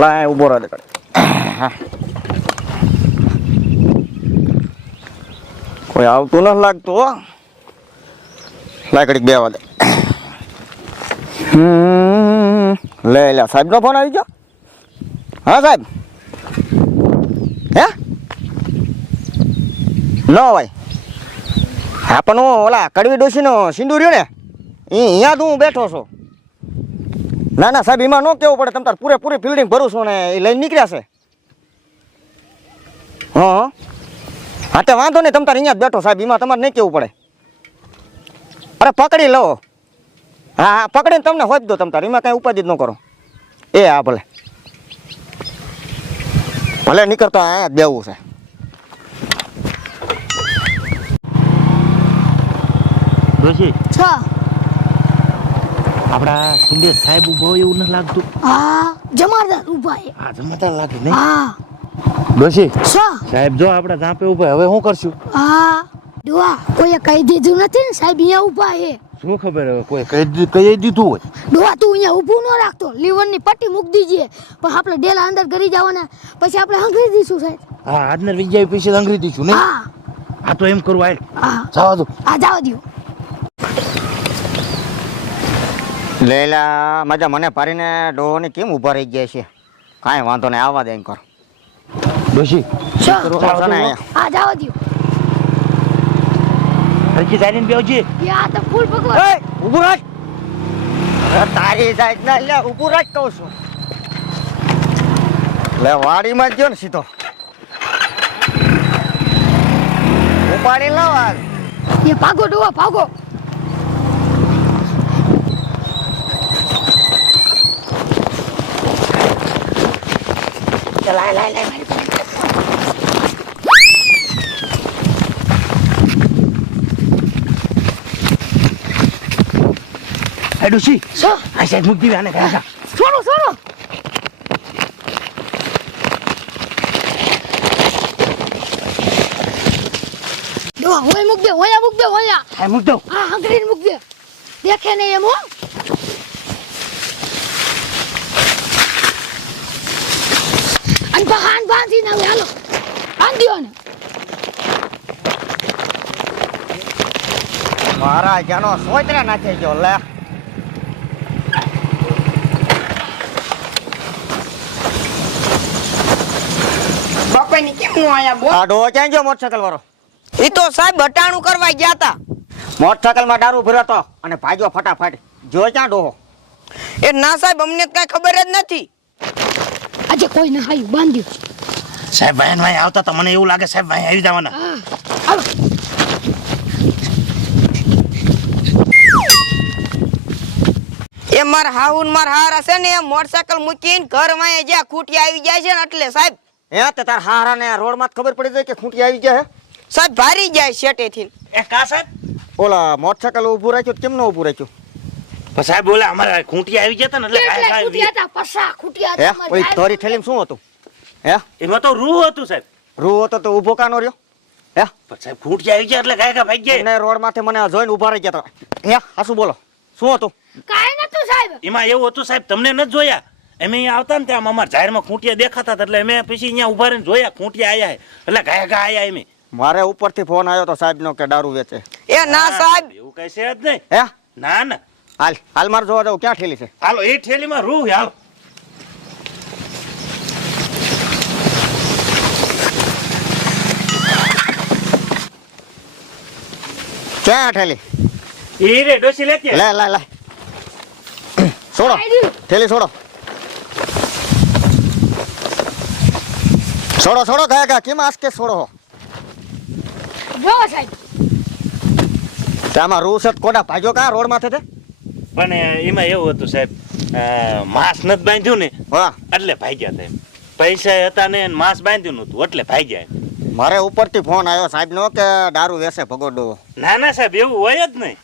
લાય, ઊભો રહે કોઈ આવતું નથી લાગતું, હો. લાય કડીક બે વાગે. લે લે લે, સાહેબનો ફોન આવી ગયો? હા, સાહેબ? હે? ન ભાઈ હા, પણ હું ઓલા કડવી ડોશીનો સિંદૂર રહ્યો ને એ અહીંયા તું હું બેઠો છું. ના ના સાહેબ એમાં ન કેવું પડે. તમે તાર પૂરેપૂરી ફિલ્ડિંગ ભરું છું ને એ લઈને નીકળ્યા છે. હા હા. તે વાંધો નહીં તમે તાર અહીંયા જ બેઠો સાહેબ એમાં તમારે નહીં કેવું પડે. અરે પકડી લો. હા હા પકડીને તમને હોજ દો તમ તાર એમાં કાંઈ ઉપાધિ જ ન કરો. એ હા ભલે. ભલે નીકળતો અહીંયા જ બેવું છે. ડોશી છ. આપડા સિંધે સાહેબ ઊભો એવું ન લાગતું. હા જમાદાર ઊભા છે. હા જમાદાર લાગે ને હા. ડોશી સાહેબ જો આપડા ઝાંપે ઊભા હવે શું કરશું? હા. ડોહા કોઈ કહી દીધું નથી ને? સાહેબ અહીંયા ઊભા એ શું ખબર હવે કોઈ કહી કહી દીધું હોય? ડોહા તું અહીંયા ઊભું ન રાખતો. લીવરની પટ્ટી મૂકી દીજીએ. પણ આપણે ડેલા અંદર કરી જવાના. પછી આપણે હંગરી દઈશું સાહેબ. હા આજને વિજય પછી હંગરી દઈશું ને હા. આ તો એમ કરવું આ જવા દો. આ જવા દો લેલા મજા મને પારીને ડોહોની કેમ ઊભા રહી ગયા છે? કાંઈ વાંધો નહીં આવવા દે કર. કરો? ડોશી આ જવા દો હરકી સાઈડ બેવજી આ તો ફૂલ ભગવાન. એ, ઊભું રાખ. તારી સાઈડ ના લે ઊભું રાખ કહું છું. લે વાડીમાં ગયો ને સીધો. ઉપાડી લાવ હાલ. એ ભાગો ડોવા ભાગો. લાય લાય લાય મારી પાસે. હે ડોશી છ આ સાઈડ મૂકી દીધી આને કાઢા છોડો છોડો હોય મૂક દે હોયા મૂક દે હોયા હા મૂક દો હા હંગરીને મૂક દે દેખે નહીં એમ હો અને બહાન બાંધી ના હાલો. બાંધ્યો ને. મારા જ્યાંનો સોચરા નાખી ગયો લે. બાપાની કેમ નો આયા બોલ? આ ડોહો ક્યાં ગયો મોટરસાયકલ વાળો? ઈ તો સાહેબ બટાણું કરવા ગયા તા. મોટરસાયકલમાં દારૂ ભર્યો હતો અને ભાગ્યો ફટાફટ. જો ક્યાં ડોહો એ ના સાહેબ અમને કઈ ખબર જ નથી. આજે કોઈ ના હાયું બાંધ્યું સાહેબ ભાઈ ભાઈ આવતા તો મને એવું લાગે સાહેબ ભાઈ આવી જવાના. એ માર હાઉન માર હારા છે ને એ મોટરસાયકલ મૂકીને ઘરમાં જ્યાં ખૂટી આવી જાય છે ને એટલે સાહેબ. હે તે તાર હારા ને રોડમાં માં ખબર પડી જાય કે ખૂટી આવી જાય સાહેબ ભારી જાય શેટેથી. એ કા સાહેબ? ઓલા મોટરસાયકલ ઊભું રાખ્યું કેમ ન ઊભું રાખ્યું? પણ સાહેબ બોલે અમારા ખૂંટી આવી જતા તા ને એટલે ખૂટ્યા હતા પસા ખૂટ્યા હે હતા ઓલી મારા ધોરી શું હતું? હે? એમાં તો રૂ હતું સાહેબ. રૂ હતો તો ઊભો કાનો રહ્યો? હે? પણ સાહેબ ખૂંટી આવી ગયા એટલે કાય કા ભાઈ ગયા. ને રોડમાંથી મને જોઈને ઊભા રહી ગયા હતા હે આ શું બોલો. શું હતું? કાંઈ નતું સાહેબ. એમાં એવું હતું સાહેબ તમને નથી જોયા. અમે અહીંયા આવતા ને ત્યાં અમારા જાહેરમાં ખૂંટિયા દેખાતા હતા એટલે અમે પછી અહીંયા ઊભા રહીને જોયા ખૂંટિયા આયા એટલે ગાયા ગા આયા એમ. મારે ઉપરથી ફોન આવ્યો તો સાહેબનો કે દારૂ વેચે. એ ના સાહેબ. એવું કઈ છે જ નહીં. હે? ના ના. હાલ હાલ મારે જોવા જાવ ક્યાં ઠેલી છે? હાલો એ ઠેલીમાં રૂ હાલો. ક્યાં ઠેલી. ઈ રે ડોસી લેતી લે લે લે. છોડો ઠેલી છોડો છોડો છોડો ગયા ગયા કેમ આસકે છોડો હો? જો સાહેબ. તામાં રૂસત કોડા ભાગ્યો કા રોડ માથે તે? પણ એમાં એવું હતું સાહેબ માસ નત નથી બાંધ્યું ને હા. એટલે ભાગ્યા તે પૈસા હતા ને માસ બાંધ્યું નતું એટલે ભાગ્યા એમ. મારે ઉપરથી ફોન આવ્યો સાહેબ નો કે દારૂ વેસે ભગોડો ના ના સાહેબ એવું હોય જ નહીં.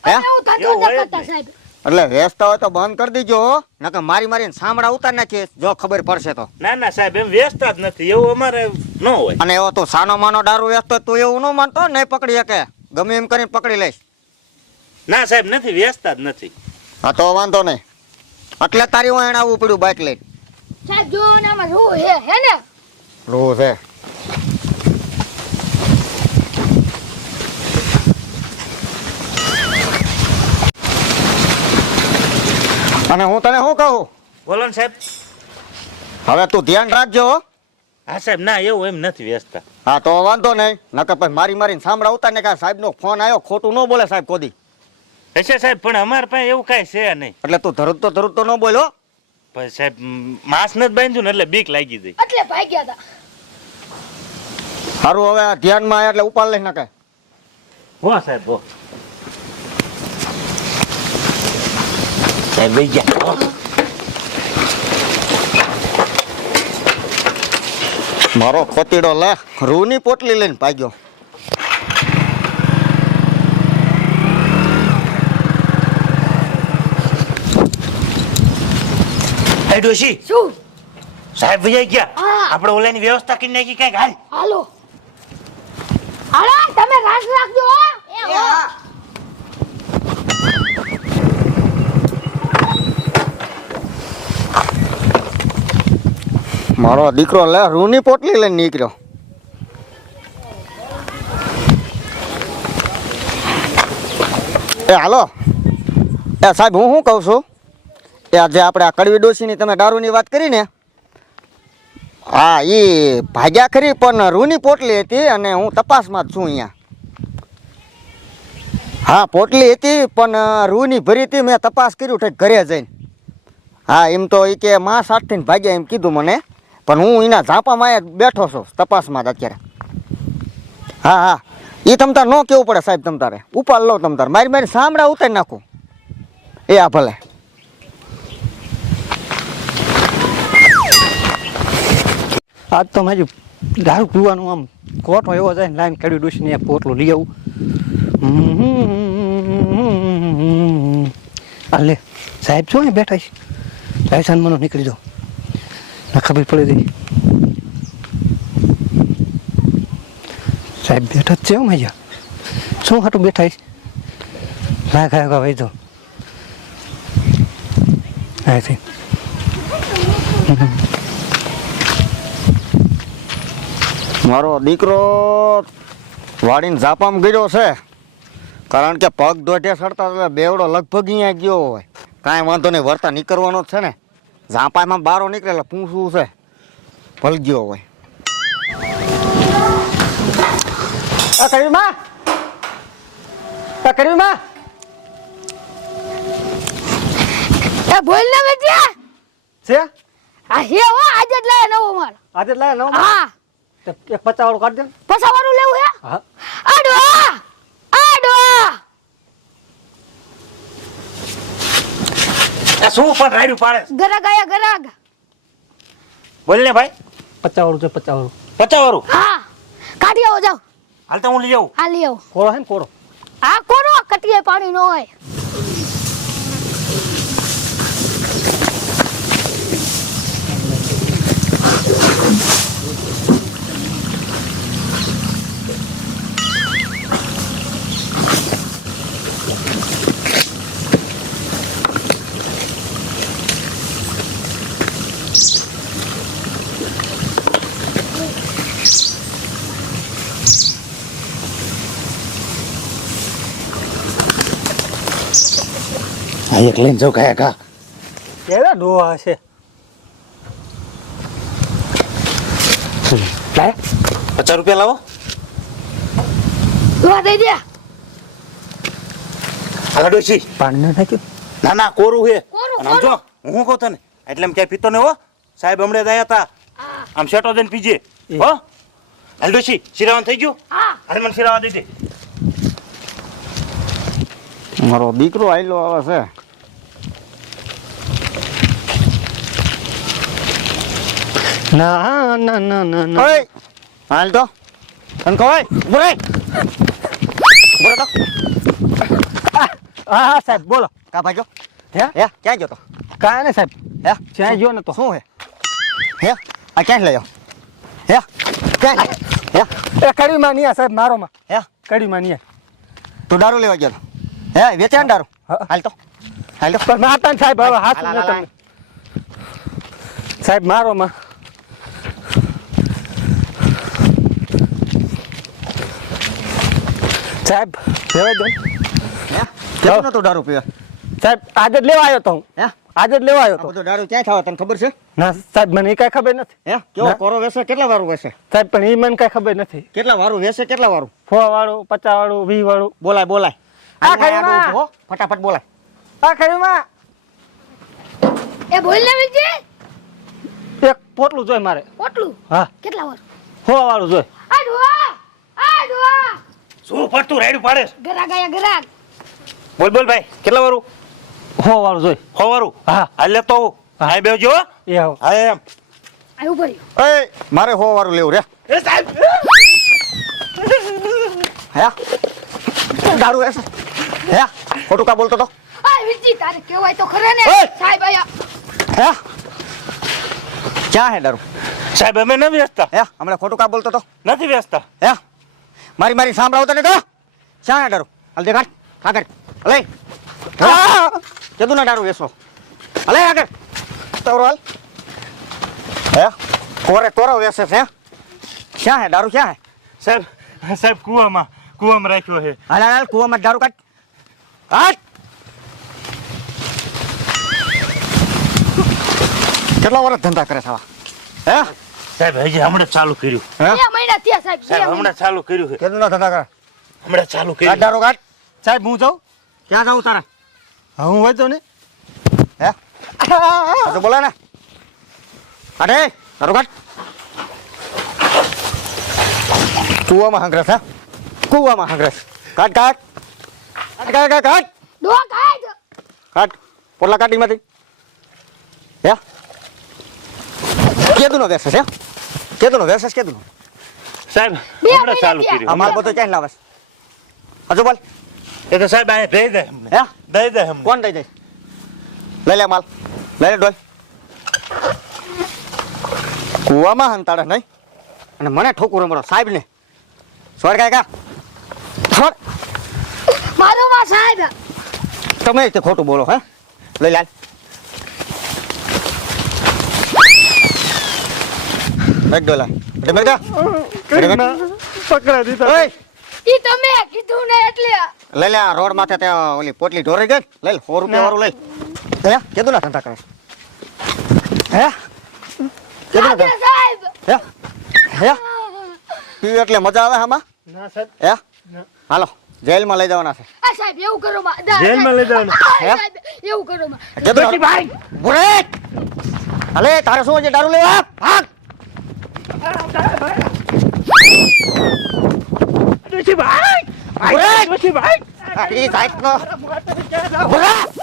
એટલે વેચતા હોય તો બંધ કરી દીજો. નકર મારી મારીને સાંભળા ઉતાર નાખીએ જો ખબર પડશે તો. ના ના સાહેબ એમ વેચતા જ નથી એવું અમારે ન હોય. અને એવો તું સાનો માનો દારૂ વેચતો તું એવું ન માનતો નહીં પકડી શકે. ગમે એમ કરીને પકડી લઈશ. ના સાહેબ નથી વેચતા જ નથી. હા તો વાંધો નહીં. એટલે તારી હું એને આવવું પડ્યું બાઇક લઈને. સાહેબ જો ને આમાં રૂ હે હે ને? રૂ છે અને હું તને શું કહું? બોલો ને સાહેબ. હવે તું ધ્યાન રાખજો હો. હા સાહેબ ના એવું એમ નથી વ્યસ્ત હા તો વાંધો નહીં. નકર પછી મારી મારીને સાંભળાવતા ને કે સાહેબ નો ફોન આવ્યો ખોટું ન બોલે સાહેબ કોદી. હશે સાહેબ પણ અમારે પાસે એવું કાંઈ છે નહીં. એટલે તું ધરુત તો ધરુત ન બોલો પણ સાહેબ મ, માંસ નથી બાંધ્યું ને એટલે બીક લાગી ગઈ. એટલે ભાગ્યા હતા સારું હવે આ ધ્યાનમાં આવ્યા એટલે ઉપાડ લઈ નકાય. હો સાહેબ હો. સાહેબ વહી ગયા હો. મારો ખોતીડો લે રૂની પોટલી લઈને પાગ્યો એ ડોશી શું સાહેબ વહી ગયા હા. આપણે ઓલાની વ્યવસ્થા કરી નાખી કાંઈક હાલ હાલો હાલો તમે રાસ રાખજો હો એ હો મારો દીકરો લે, રૂની પોટલી લઈને નીકળ્યો. એ હાલો. એ સાહેબ, હું શું કહું છું? એ આજે આપણે આ કડવી ડોશીની તમે દારૂની વાત કરી ને? હા એ ભાગ્યા ખરી, પણ રૂની પોટલી હતી અને હું તપાસમાં જ છું અહીંયા. હા, પોટલી હતી, પણ રૂની ભરી હતી, મેં તપાસ કર્યું, ઠેક ઘરે જઈને. હા, એમ તો એ કે માં સાઠથી ભાગ્યા એમ કીધું મને. પણ હું એના ઝાપામાં બેઠો છું તપાસમાં જ અત્યારે. હા હા. એ તમ તાર ન કેવું પડે સાહેબ તમ તારે? ઉપાડ લો તમ તાર. મારી મારી સામડા ઉતારી નાખું. એ આ ભલે. આજ તો મારી દારૂ પીવાનું આમ કોટો એવો જાય ને લાઈન કાઢી ડૂસીને એક પોટલું લઈ આવું. આ લે, સાહેબ શું બેઠા છે. લાયસન્સ મને નીકળી જાઓ. ના ખબર પડી ગઈ. સાહેબ બેઠા જ છે હો મજા શું હાટું બેઠા ના ખાય ભાઈ તો. છે મારો દીકરો વાડીને ઝાપામાં ગયો છે. કારણ કે પગ દોઢે સડતા બેવડો લગભગ અહીંયા ગયો હોય. કાંઈ વાંધો નહીં વર્તા નીકળવાનો છે ને. ઝાપામાં બારો નીકળેલો પૂછવું છે. ભલગ્યો હોય. આ કરવી માં કરવી માં એ બોલ ને બેટિયા! છે? આ હે હો આજે જ લાયા નવો માલ આજે જ લાયા નવો હા. એક પચાસ વાળું કાઢી દે પચાવાળું લેવું હે? હા. આડો આડો! આ શું પણ રાયડું પાડે ગરા ગયા ગરા બોલ ને ભાઈ. પચાવરું વાળું છે પચાવરું પચાવરું હા. કાઢી આવો જાઓ. હાલ તો હું લઈ આવું. આ લઈ આવો. કોળો હે ને કોળો? આ કોનો કટીએ પાણી નો હોય. એક લઈને જાઉં કાયા કા. કેવા ડોહા છે? લાય. પચાસ રૂપિયા લાવો. દોવા દઈ દે. હાલો ડોશી. પાણી ન નાખ્યું? ના ના કોરું છે કોરું, અને આમ જો હું કહું તને? એટલે એમ ક્યાંય પીતો ને હો. સાહેબ હમણાં આયા હતા આમ શેટો દઈને પીજે. હો. હાલ ડોશી શિરાવન થઈ ગયું? હા. હાલ મને શિરાવા દઈ દે. મારો દીકરો આયલો આવે છે. ના ના ના ના ના ઓય! હાલ તો. ઊભો રહે. ઊભો રહે તો. હા સાહેબ બોલો. કા ભાગ્યો હે? હે ક્યાં ગયો તો? કાંઈ ને સાહેબ. હે? જ્યાં ગયો ને તો? શું હે? હે? આ ક્યાં લઈ હે? ક્યાં હે? એ કડીમાં નહીં આ સાહેબ મારોમાં. હે? કડીમાં નહીં તું દારૂ લેવા ગયો? હે વેચાણ દારૂ? હા. હાલ તો. હાલ તો. માતા સાહેબ હવે હાથ સાહેબ મારો માં સાહેબ લેવા દો. હે? કેમ નતો દારૂ પીવા? સાહેબ આજે જ લેવા આવ્યો તો હું. હે? આજે જ લેવા આવ્યો તો બધો દારૂ ક્યાં થવા તને ખબર છે? ના સાહેબ મને એ કાંઈ ખબર નથી. હે? કેવો. કોરો વેસે? કેટલા વારું વેસે? સાહેબ પણ એ મને કાંઈ ખબર નથી. કેટલા વારું વેસે? કેટલા વારું ફો વાળું? પચાસ વાળું વી વાળું બોલાય બોલાય. આ અહીંયા ખરી માં. ફટાફટ બોલાય. આ ખરી માં એ બોલ ને વિજય. એક પોટલું જોઈ મારે. પોટલું? હા. કેટલા વાર ફો વાળું જોઈ આ ડોહા આ ડોહા શું પડતું રાયડું પાડે ગરા ગયા ગરા બોલ બોલ ભાઈ કેટલા વારું હો વાળું જોઈ. હો વારું હા. હાલે તો હું. હા. બેજો હો. એ આવ. હા એમ. આ ભાઈ એ મારે હો વારું લેવું રે. એ સાહેબ. હા? દારૂ વેસે હે? ખોટું કા બોલતો તો? આ વિજી તારે કેવાય તો ખરે ને. સાહેબ આયા. હે? ક્યાં હે દારૂ? સાહેબ અમે ન વ્યસ્તા. હે? હમણાં ખોટું કા બોલતો તો? નથી વ્યસ્ત. હે? મારી મારી સાંભળાવતો ને તો ક્યાં હે દારૂ હાલ દેખાડ આગળ હલે કીધું ના દારૂ વેસો હલે આગળ તવરો હાલ હે કોરે તોરો વેસે છે ક્યાં હે દારૂ ક્યાં હે સાહેબ સાહેબ કુવામાં કુવામાં રાખ્યો છે હાલ હાલ હાલ કૂવામાં દારૂ કાઢ કાઢ કેટલા વર્ષ ધંધા કરે છે આવા? હે સાહેબ હજી હમણાં ચાલુ કર્યું. હે? બે મહિના થયા સાહેબ બે સાહેબ મહિના હમણાં. ચાલુ કર્યું છે. કેટલા ધંધા કરે હમણાં ચાલુ કાઢ કર્યું દારૂ કાઢ સાહેબ હું જાઉં? ક્યાં જાઉં તારા? હા હું વાંચો ને. હે? આ તો બોલે ને અરે દારૂ કાઢ કૂવામાં હંગરસ હા? કૂવામાં હંગરસ. કાઢ કાઢ કાઢ કાઢ કાઢ કાઢ ડોહા કાઢ કાઢ પોટલા કાઢીમાંથી હે? કેદુનો વેસસ હે? કેદુનો વેસસ કેદુનો સાહેબ હમણાં ચાલુ. કર્યું અમાર બધો ક્યાં લાવે છે હજુ બોલ એ તો સાહેબ અહીંયા દઈ દે હે દઈ દે હમ કોણ દઈ દે લઈ લે માલ લઈ લે ડોલ કુવામાં હંતાડે નહીં અને મને ઠોકું રમરો સાહેબ ને છોડ કાંઈ કા છોડ મારો માં સાહેબ તમે તે ખોટું બોલો હે? લઈ લે એક ડોલા એટલે મેં કા પકડા દીધા. ઓય! ઈ તમે કીધું ને એટલે. લઈ લે આ રોડ માથે ત્યાં ઓલી પોટલી ઢોરી ગઈ. લઈ લે સો રૂપિયા વાળું લઈ. લે કેદું ના ધંધા કરે? હે? કેદું ના સાહેબ! હે? હે? પીવું એટલે મજા આવે આમાં? ના સાહેબ. હે? હાલો જેલમાં લઈ જવાના છે. આ સાહેબ એવું કરો માં. જેલમાં લઈ જવાના. હે? એવું કરો માં. કેદું ભાઈ. બુરેટ અલે તારે શું છે? દારૂ લેવા? ભાગ! બુરેટ! આ ઈ સાઈડ નો બુરેટ!